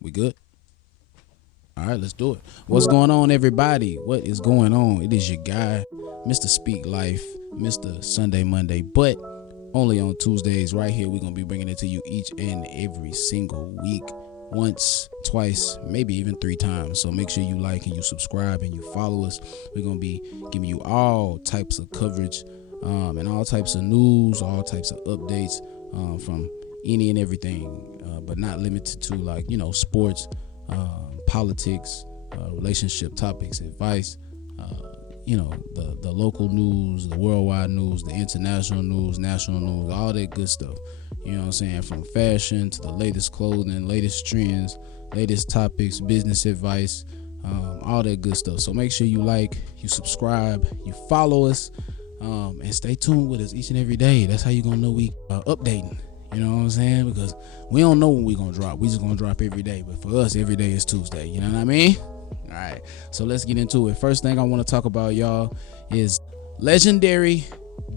We good? All right, let's do it. What's going on, everybody? What is going on? It is your guy, Mr. Speak Life, Mr. Sunday Monday, but only on Tuesdays. Right here, we're going to be bringing it to you each and every single week. Once, twice, maybe even 3 times. So make sure you like and you subscribe and you follow us. We're going to be giving you all types of coverage and all types of news, all types of updates from any and everything, but not limited to, like, you know, sports, politics, relationship topics, advice, you know, the local news, the worldwide news, the international news, national news, all that good stuff. You know what I'm saying? From fashion to the latest clothing, latest trends, latest topics, business advice, all that good stuff. So make sure you like, you subscribe, you follow us, and stay tuned with us each and every day. That's how you're going to know we updating. You know what I'm saying? Because we don't know when we're going to drop. We just going to drop every day. But for us, every day is Tuesday. You know what I mean? All right. So let's get into it. First thing I want to talk about, y'all, is legendary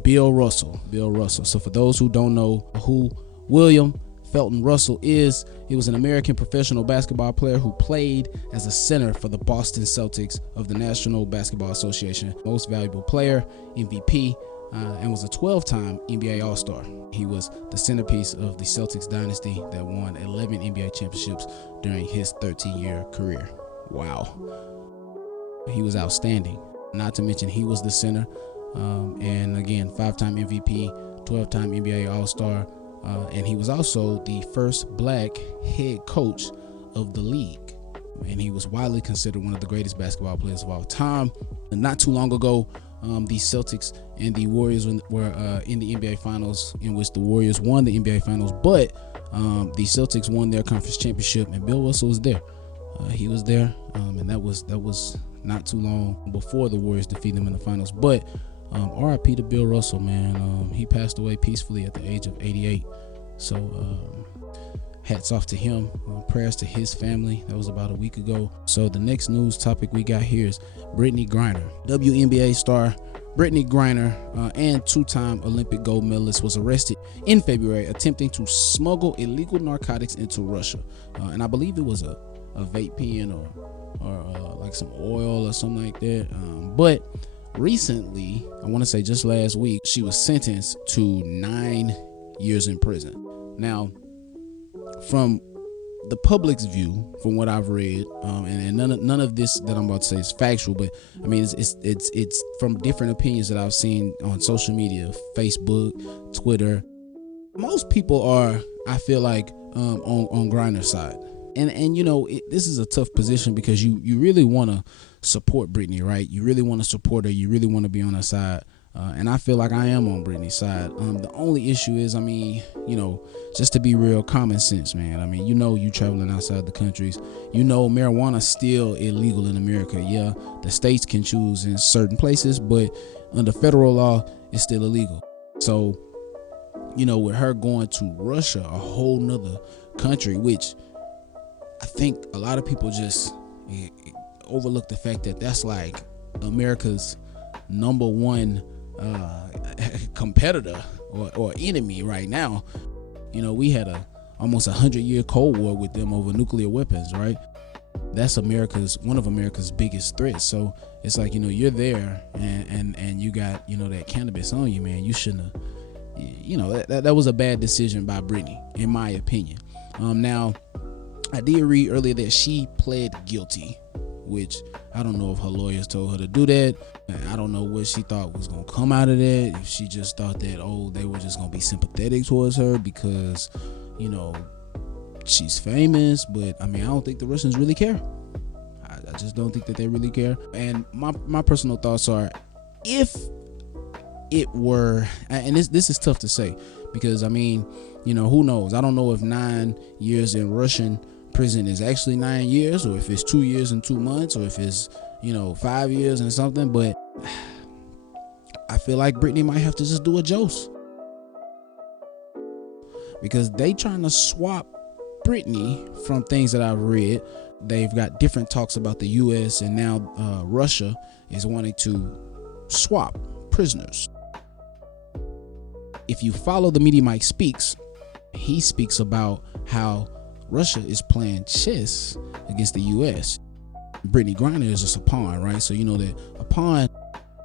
Bill Russell. Bill Russell. So for those who don't know who William Felton Russell is, he was an American professional basketball player who played as a center for the Boston Celtics of the National Basketball Association. Most valuable player, MVP, and was a 12-time NBA All-Star. He was the centerpiece of the Celtics dynasty that won 11 NBA championships during his 13-year career. Wow. He was outstanding. Not to mention he was the center, and again, 5-time MVP, 12-time NBA All-Star, and he was also the first black head coach of the league. And he was widely considered one of the greatest basketball players of all time. And not too long ago, the Celtics and the Warriors were in the NBA Finals, in which the Warriors won the NBA Finals, but the Celtics won their conference championship, and Bill Russell was there. He was there, and that was not too long before the Warriors defeated them in the finals. But RIP to Bill Russell, man. He passed away peacefully at the age of 88. So hats off to him. Prayers to his family. That was about a week ago. So the next news topic we got here is Brittany Griner. WNBA star Brittany Griner, and 2-time Olympic gold medalist, was arrested in February attempting to smuggle illegal narcotics into Russia. And I believe it was a vape pen or like some oil or something like that. But recently, I want to say just last week, she was sentenced to 9 years in prison. Now, from the public's view, from what I've read, and none of this that I'm about to say is factual, but I mean it's from different opinions that I've seen on social media, Facebook, Twitter. Most people are, I feel like, on Griner's side, and you know, this is a tough position because you really want to support Brittany, right? You really want to support her. You really want to be on her side. And I feel like I am on Brittany's side. The only issue is, I mean, you know, just to be real, common sense, man. I mean, you know, you traveling outside the countries, you know, marijuana's still illegal in America. Yeah, the states can choose in certain places, but under federal law, it's still illegal. So, you know, with her going to Russia, a whole nother country, which I think a lot of people just overlook the fact that that's like America's number one competitor or enemy right now. You know, we had almost 100-year Cold War with them over nuclear weapons, right? That's one of America's biggest threats. So it's like, you know, you're there and you got, you know, that cannabis on you, man. You shouldn't have, you know, that was a bad decision by Brittany, in my opinion. Now, I did read earlier that she pled guilty, which I don't know if her lawyers told her to do that. I don't know what she thought was going to come out of that. If she just thought that, oh, they were just going to be sympathetic towards her because, you know, she's famous. But I mean, I don't think the Russians really care. I just don't think that they really care. And my personal thoughts are, if it were, and this is tough to say because, I mean, you know, who knows? I don't know if 9 years in Russian prison is actually 9 years, or if it's 2 years and 2 months, or if it's, you know, 5 years and something. But I feel like Brittany might have to just do a Jose, because they trying to swap Brittany. From things that I've read, they've got different talks about the US, and now Russia is wanting to swap prisoners. If you follow the Media Mike Speaks, he speaks about how Russia is playing chess against the U.S. Brittany Griner is just a pawn, right? So you know that a pawn,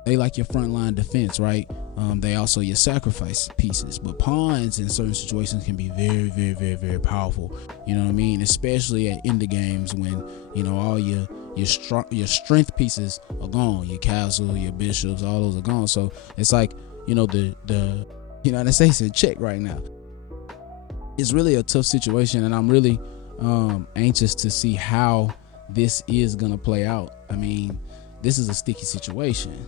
they like your frontline defense, right? They also your sacrifice pieces, but pawns in certain situations can be very, very, very, very powerful. You know what I mean? Especially at end games when all your strength pieces are gone, your castle, your bishops, all those are gone. So it's like the United States in check right now. It's really a tough situation, and I'm really anxious to see how this is gonna play out. I mean, this is a sticky situation.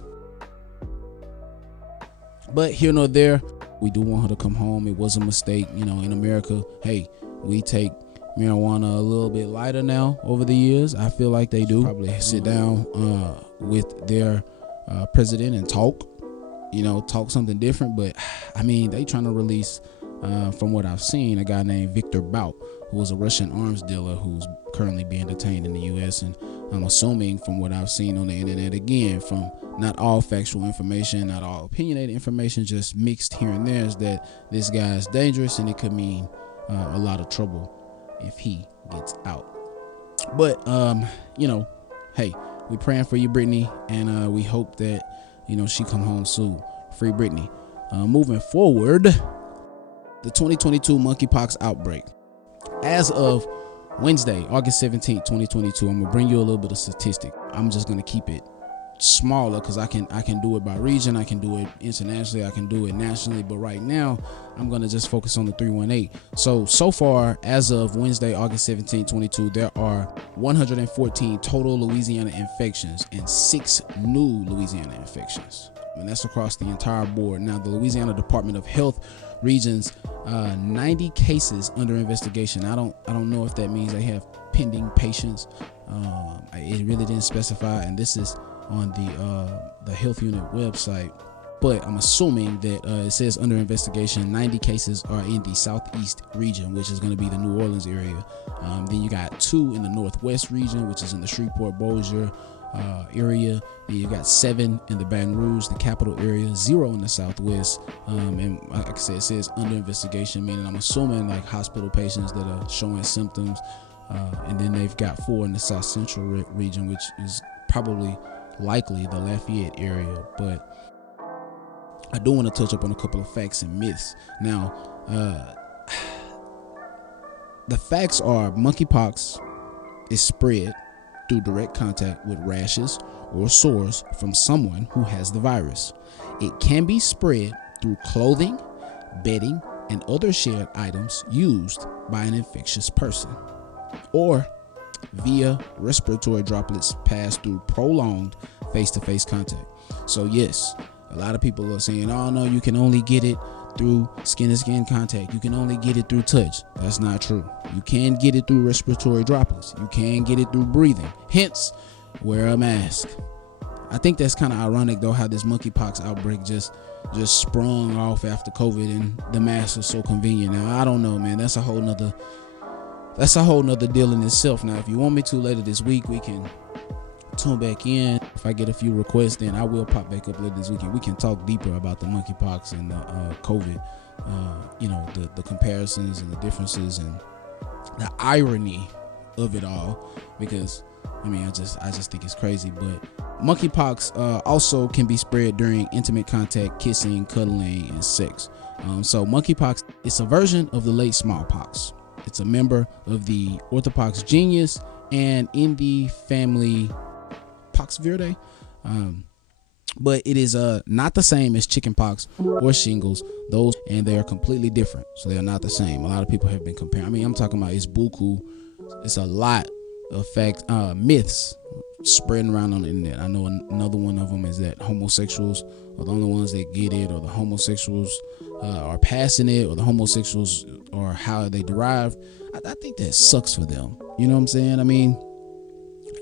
But here nor there, we do want her to come home. It was a mistake. In America, hey, we take marijuana a little bit lighter now over the years. I feel like they do. Probably sit down with their president and talk something different. But I mean, they trying to release, from what I've seen, a guy named Victor Bout, who was a Russian arms dealer who's currently being detained in the U.S. And I'm assuming, from what I've seen on the internet, again, from not all factual information, not all opinionated information, just mixed here and there, is that this guy is dangerous, and it could mean a lot of trouble if he gets out. But hey, we praying for you, Brittany, and we hope that she come home soon. Free Brittany. Moving forward, the 2022 monkeypox outbreak. As of Wednesday, August 17th, 2022, I'm gonna bring you a little bit of statistic. I'm just gonna keep it smaller because I can do it by region, I can do it internationally, I can do it nationally, but right now I'm gonna just focus on the 318. So far, as of Wednesday, August 17, 2022, there are 114 total Louisiana infections and 6 new Louisiana infections, and that's across the entire board. Now, the Louisiana Department of Health regions 90 cases under investigation. I don't know if that means they have pending patients. It really didn't specify, and this is on the health unit website, but I'm assuming that it says under investigation. 90 cases are in the southeast region, which is going to be the New Orleans area. Then you got 2 in the northwest region, which is in the Shreveport Bossier area. Then you got 7 in the Baton Rouge, the capital area, 0 in the southwest, and like I said, it says under investigation, meaning I'm assuming like hospital patients that are showing symptoms, and then they've got 4 in the south central region, which is probably likely the Lafayette area. But I do want to touch up on a couple of facts and myths. Now, the facts are monkeypox is spread through direct contact with rashes or sores from someone who has the virus. It can be spread through clothing, bedding, and other shared items used by an infectious person, or via respiratory droplets passed through prolonged face-to-face contact. So yes, a lot of people are saying, oh no, you can only get it through skin-to-skin contact, you can only get it through touch. That's not true. You can get it through respiratory droplets, you can get it through breathing, hence wear a mask. I think that's kind of ironic though, how this monkeypox outbreak just sprung off after COVID, and the masks are so convenient. Now I don't know, man, that's a whole nother deal in itself. Now if you want me to later this week, we can tune back in. If I get a few requests, then I will pop back up later this weekend. We can talk deeper about the monkeypox and COVID, the comparisons and the differences and the irony of it all, because I mean, I just think it's crazy. But monkeypox also can be spread during intimate contact, kissing, cuddling, and sex. So monkeypox is a version of the late smallpox. It's a member of the orthopox genus and in the family Poxviridae, but it is not the same as chickenpox or shingles. Those, and they are completely different, so they are not the same. A lot of people have been comparing. I mean, I'm talking about it's buku. It's a lot of myths spreading around on the internet. I know another one of them is that homosexuals are the only ones that get it, or the homosexuals are passing it, or the homosexuals or how they derived. I think that sucks for them. You know what I'm saying? I mean,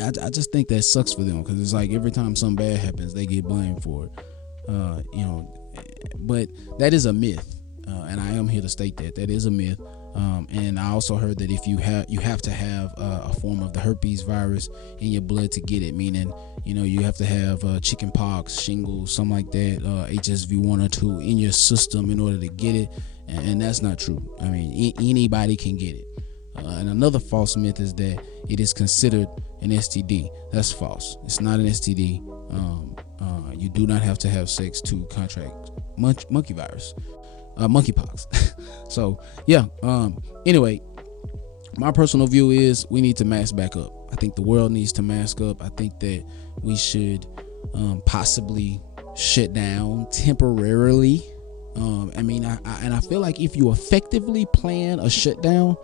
I just think that sucks for them, because it's like every time something bad happens, they get blamed for it. But that is a myth, and I am here to state that is a myth. And I also heard that if you have to have a form of the herpes virus in your blood to get it, meaning you have to have chicken pox, shingles, something like that, HSV1 or 2 in your system in order to get it, and that's not true. I mean, anybody can get it. And another false myth is that it is considered an STD. That's false. It's not an STD. You do not have to have sex to contract monkeypox. So yeah. Anyway, my personal view is we need to mask back up. I think the world needs to mask up. I think that we should possibly shut down temporarily. I feel like if you effectively plan a shutdown,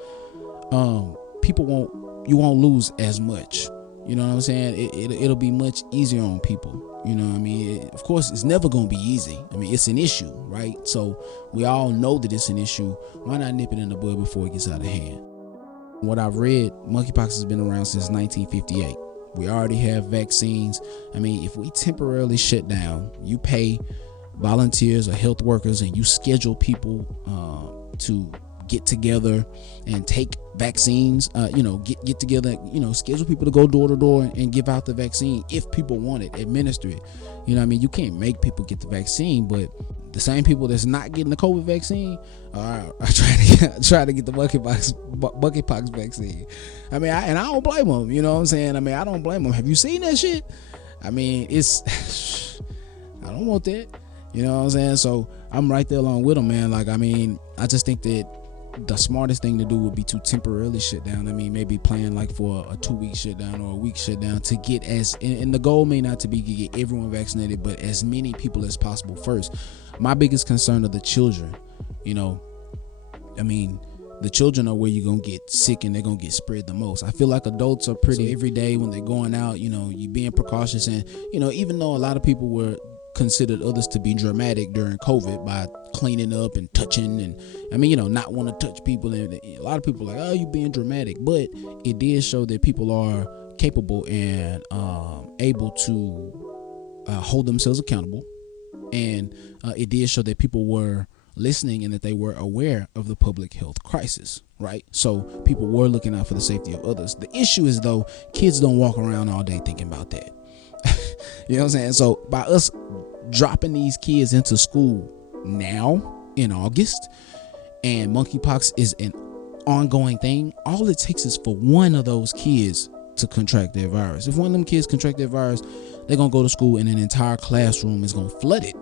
you won't lose as much. You know what I'm saying? It'll be much easier on people. You know what I mean? Of course, it's never going to be easy. I mean, it's an issue, right? So we all know that it's an issue. Why not nip it in the bud before it gets out of hand? What I've read, monkeypox has been around since 1958. We already have vaccines. I mean, if we temporarily shut down, you pay volunteers or health workers and you schedule people to get together and take vaccines, get together, schedule people to go door to door and give out the vaccine. If people want it, administer it. You know what I mean? You can't make people get the vaccine, but the same people that's not getting the COVID vaccine are trying to get the monkeypox vaccine. I mean, I don't blame them. You know what I'm saying? I mean, I don't blame them. Have you seen that shit? I mean, I don't want that. You know what I'm saying? So I'm right there along with them, man. Like, I mean, I just think that the smartest thing to do would be to temporarily shut down. I mean, maybe plan like for a 2-week shutdown or a week shutdown to get and the goal may not to be to get everyone vaccinated, but as many people as possible first. My biggest concern are the children. I mean, the children are where you're going to get sick and they're going to get spread the most. I feel like adults are pretty every day when they're going out, you being precautious. And, even though a lot of people were considered others to be dramatic during COVID by cleaning up and touching and not want to touch people, and a lot of people are like, oh, you being dramatic, but it did show that people are capable and able to hold themselves accountable, and it did show that people were listening and that they were aware of the public health crisis, right? So people were looking out for the safety of others. The issue is, though, kids don't walk around all day thinking about that. You know what I'm saying? So by us dropping these kids into school now in August, and monkeypox is an ongoing thing, all it takes is for one of those kids to contract their virus. If one of them kids contract their virus, they're gonna go to school and an entire classroom is gonna flood it,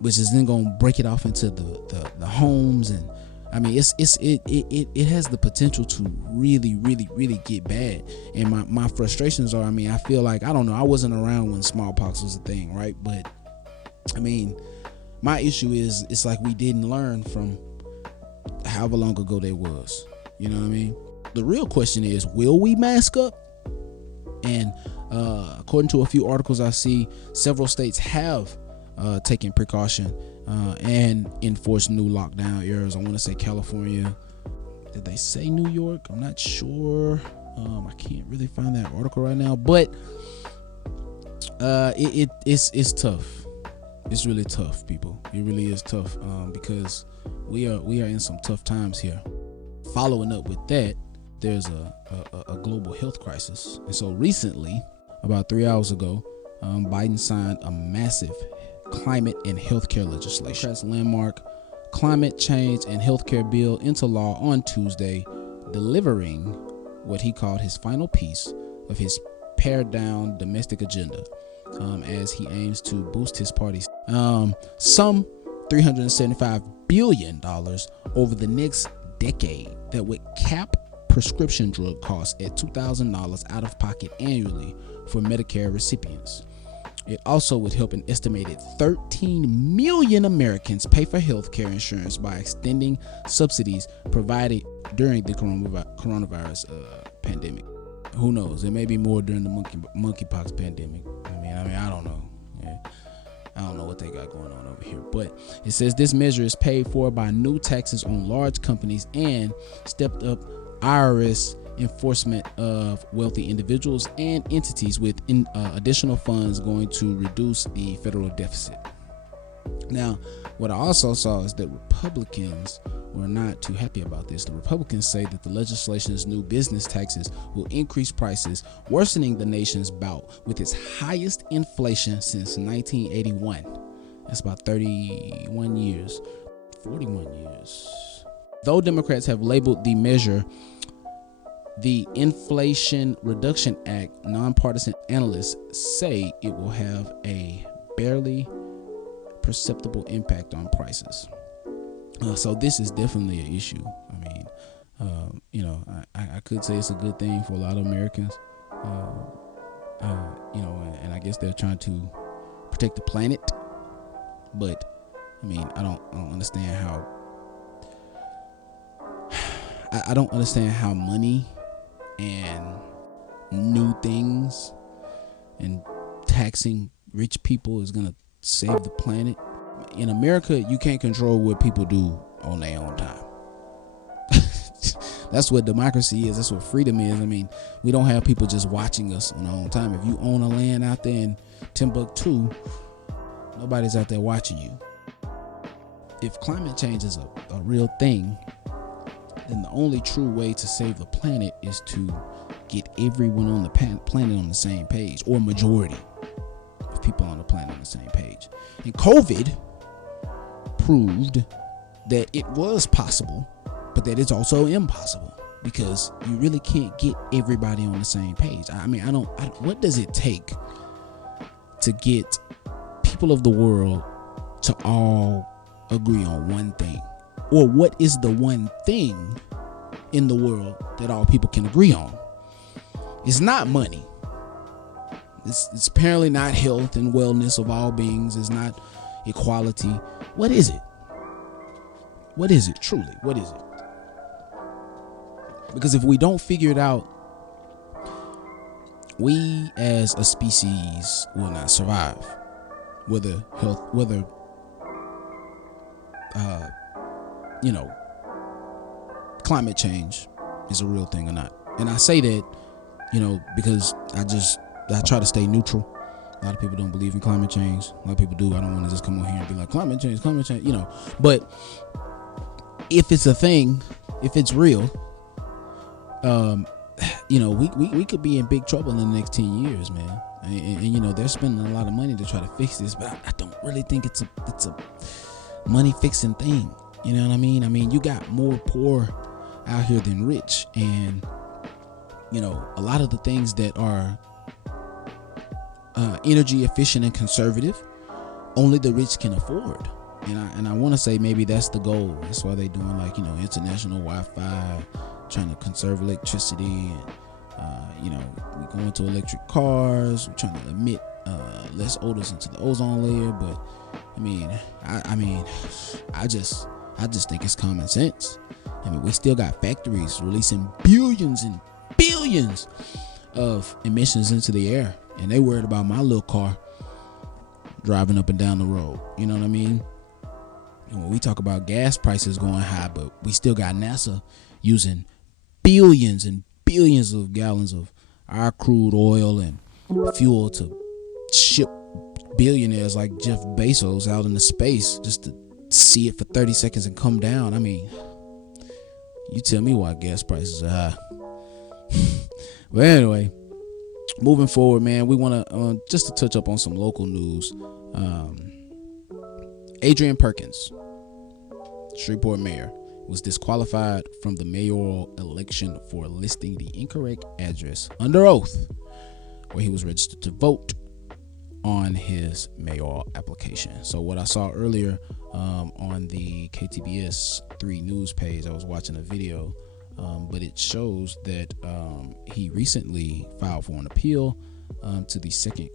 which is then gonna break it off into the homes. And I mean, it has the potential to really, really, really get bad. And my frustrations are, I mean, I feel like, I don't know, I wasn't around when smallpox was a thing, right? But I mean, my issue is, it's like we didn't learn from however long ago they was. You know what I mean? The real question is, will we mask up? And according to a few articles I see, several states have taken precaution and enforced new lockdown areas. I want to say California. Did they say New York? I'm not sure. I can't really find that article right now, but it's tough. It's really tough, people. It really is tough because we are in some tough times here. Following up with that, there's a global health crisis. And so recently, about 3 hours ago, Biden signed a massive climate and healthcare legislation. That's landmark climate change and healthcare bill into law on Tuesday, delivering what he called his final piece of his pared down domestic agenda, as he aims to boost his party's some $375 billion over the next decade that would cap prescription drug costs at $2,000 out of pocket annually for Medicare recipients. It also would help an estimated 13 million Americans pay for health care insurance by extending subsidies provided during the coronavirus pandemic. Who knows? There may be more during the monkeypox pandemic. I mean, I don't know. Yeah. I don't know what they got going on over here. But it says this measure is paid for by new taxes on large companies and stepped up IRS enforcement of wealthy individuals and entities with additional funds going to reduce the federal deficit. Now, what I also saw is that Republicans were not too happy about this. The Republicans say that the legislation's new business taxes will increase prices, worsening the nation's bout with its highest inflation since 1981. That's about 41 years. Though Democrats have labeled the measure The Inflation Reduction Act nonpartisan analysts say it will have a barely perceptible impact on prices. So this is definitely an issue. I mean, I could say it's a good thing for a lot of Americans. And I guess they're trying to protect the planet. But I mean, I don't understand how. I don't understand how money and new things and taxing rich people is gonna save the planet. In America, you can't control what people do on their own time. That's what democracy is. That's what freedom is. I mean, we don't have people just watching us on our own time. If you own a land out there in Timbuktu, nobody's out there watching you. If climate change is a real thing, then the only true way to save the planet is to get everyone on the planet on the same page, or majority of people on the planet on the same page. And COVID proved that it was possible, but that it's also impossible, because you really can't get everybody on the same page. I mean, what does it take to get people of the world to all agree on one thing? Or what is the one thing in the world that all people can agree on? It's not money. It's apparently not health and wellness of all beings. It's not equality. What is it? What is it truly? What is it? Because if we don't figure it out, we as a species will not survive. Whether climate change is a real thing or not. And I say that, because I try to stay neutral. A lot of people don't believe in climate change. A lot of people do. I don't want to just come on here and be like, climate change, but if it's a thing, if it's real, we could be in big trouble in the next 10 years, man. And they're spending a lot of money to try to fix this, but I don't really think it's a money fixing thing. You know what I mean? I mean, you got more poor out here than rich, and a lot of the things that are energy efficient and conservative, only the rich can afford. And I want to say maybe that's the goal. That's why they're doing international Wi-Fi, trying to conserve electricity, and we're going to electric cars. We're trying to emit less odors into the ozone layer. But I just think it's common sense. I mean, we still got factories releasing billions and billions of emissions into the air, and they worried about my little car driving up and down the road. You know what I mean? And when we talk about gas prices going high, but we still got NASA using billions and billions of gallons of our crude oil and fuel to ship billionaires like Jeff Bezos out into space just to see it for 30 seconds and come down. I mean, you tell me why gas prices are high. But anyway, moving forward, man, we want to just to touch up on some local news. Adrian Perkins, Shreveport mayor, was disqualified from the mayoral election for listing the incorrect address under oath where he was registered to vote on his mayoral application. So what I saw earlier on the KTBS 3 news page, I was watching a video, but it shows that he recently filed for an appeal to the Second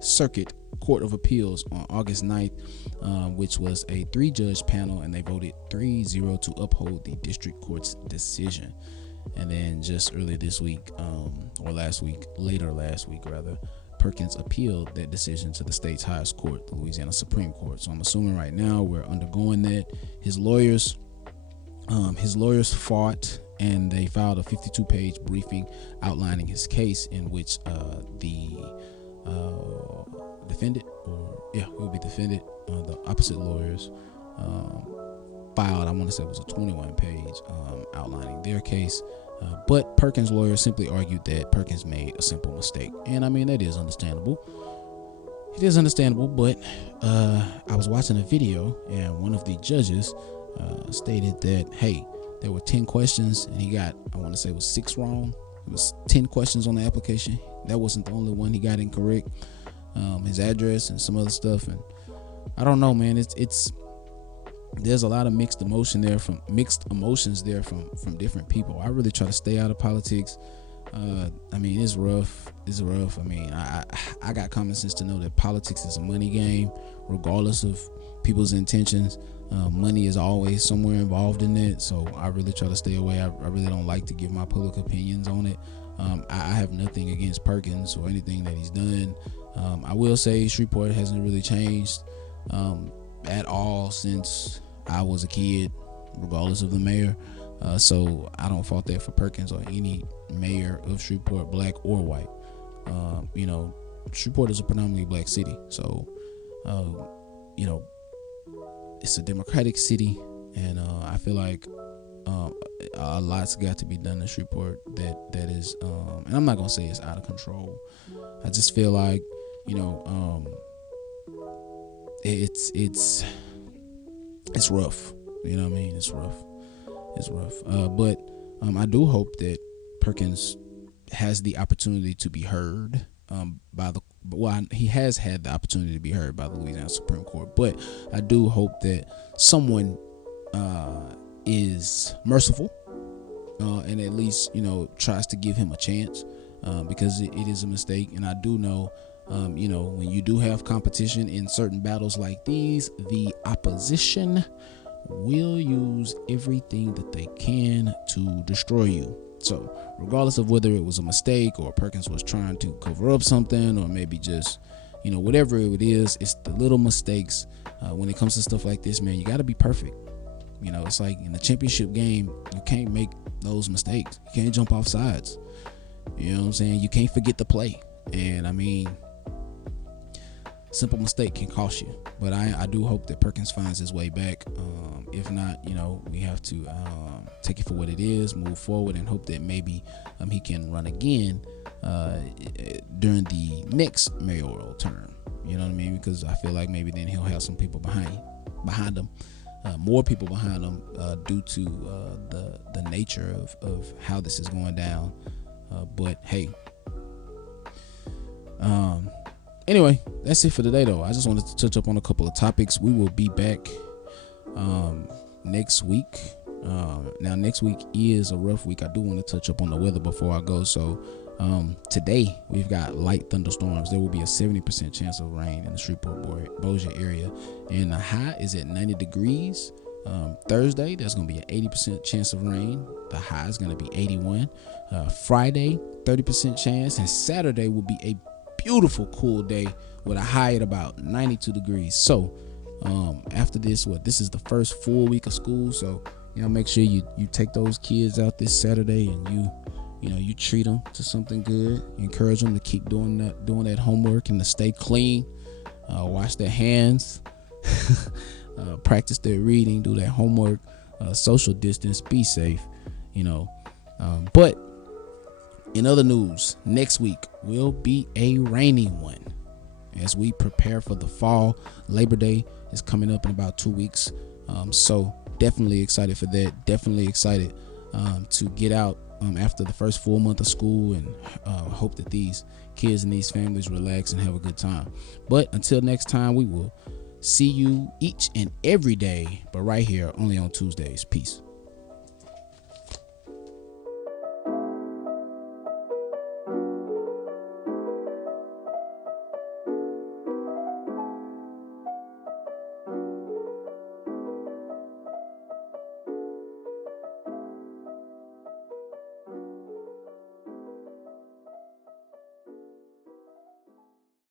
Circuit Court of Appeals on August 9th, which was a 3-judge panel, and they voted 3-0 to uphold the district court's decision. And then just earlier this week, later last week, Perkins appealed that decision to the state's highest court, the Louisiana Supreme Court. So I'm assuming right now we're undergoing that. His lawyers fought, and they filed a 52-page briefing outlining his case, in which the opposite lawyers filed, I want to say it was a 21-page outlining their case. But Perkins' lawyers simply argued that Perkins made a simple mistake. And I mean, that is understandable. It is understandable, but I was watching a video, and one of the judges stated that, hey, there were 10 questions, and he got, I want to say it was 6 wrong. It was 10 questions on the application. That wasn't the only one he got incorrect. His address and some other stuff, and I don't know, man. It's there's a lot of mixed emotions there from different people. I really try to stay out of politics. I mean, it's rough. It's rough. I mean, I got common sense to know that politics is a money game, regardless of people's intentions. Money is always somewhere involved in it, so I really try to stay away. I really don't like to give my public opinions on it. I have nothing against Perkins or anything that he's done. I will say Shreveport hasn't really changed at all since I was a kid, regardless of the mayor. So I don't fault that for Perkins or any mayor of Shreveport, black or white. You know, Shreveport is a predominantly black city, so you know, it's a democratic city, and I feel like a lot's got to be done in Shreveport that is, and I'm not gonna say it's out of control. I just feel like, you know, it's rough. You know what I mean? It's rough. But I do hope that Perkins has the opportunity to be heard he has had the opportunity to be heard by the Louisiana Supreme Court, but I do hope that someone is merciful and at least, you know, tries to give him a chance, because it is a mistake. And I do know, you know, when you do have competition in certain battles like these, the opposition will use everything that they can to destroy you. So regardless of whether it was a mistake or Perkins was trying to cover up something, or maybe just, you know, whatever it is, it's the little mistakes. When it comes to stuff like this, man, you got to be perfect. You know, it's like in the championship game, you can't make those mistakes. You can't jump off sides. You know what I'm saying? You can't forget the play. And I mean, simple mistake can cost you. But I do hope that Perkins finds his way back. If not, you know, we have to take it for what it is, move forward, and hope that maybe he can run again during the next mayoral term. You know what I mean? Because I feel like maybe then he'll have some people behind him, more people behind him, due to the nature of how this is going down. But hey, anyway, that's it for today, though. I just wanted to touch up on a couple of topics. We will be back next week. Now, next week is a rough week. I do want to touch up on the weather before I go. So today we've got light thunderstorms. There will be a 70% chance of rain in the Shreveport-Bossier area, and the high is at 90 degrees. Thursday, there's going to be an 80% chance of rain. The high is going to be 81. Friday, 30% chance, and Saturday will be a beautiful cool day with a high at about 92 degrees. So after this is the first full week of school, so you know, make sure you take those kids out this Saturday, and you treat them to something good. Encourage them to keep doing that homework and to stay clean, wash their hands, practice their reading, do their homework, social distance, be safe, you know. But in other news, next week will be a rainy one as we prepare for the fall. Labor Day is coming up in about 2 weeks. So definitely excited for that. Definitely excited to get out after the first full month of school, and hope that these kids and these families relax and have a good time. But until next time, we will see you each and every day, but right here only on Tuesdays. Peace.